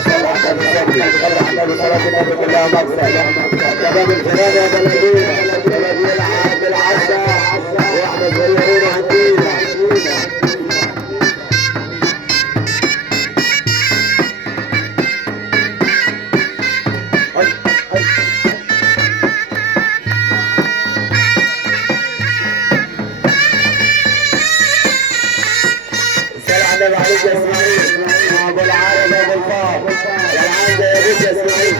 صلى على النبي صلى على النبي كلها مغفرة. شباب الجنان يا بلدينا الذي يلعب بالعشاء واحنا صغيرين عندنا. السلام عليك يا اسماعيل ابو العرب ابو الفار والعاده يا بيت يا اسماعيل.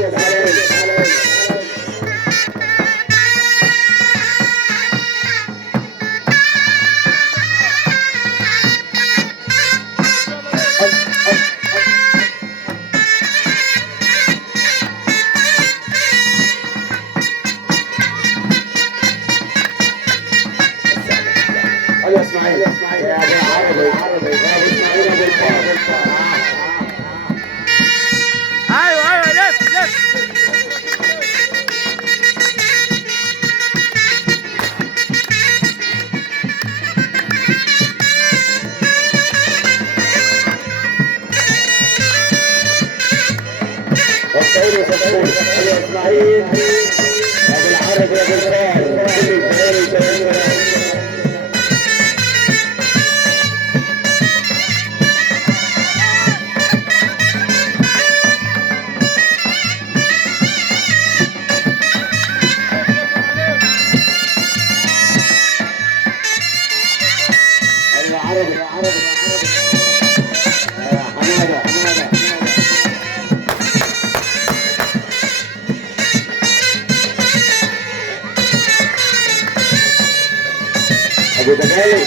يا اسماعيل يا ابو العربي يا ابو اسماعيل ابو الفار. ايوه لف والطير وسطور يا اسماعيل ابو العربي يا ابو الفار. ابو دجاج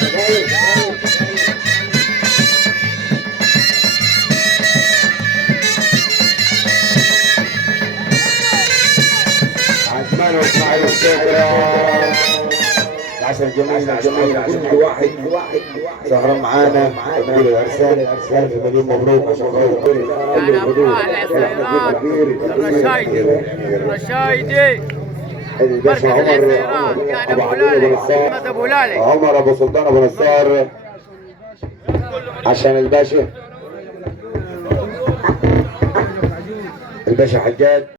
عثمان واسماعيل الشكرا. العشر جميلة كل واحد سهران معانا تقول الارسال الف مليون مبروك عشان كل الحضور الرشايدي الباشا عمر ابو سلطان ابو نصار عشان الباشا حجاج.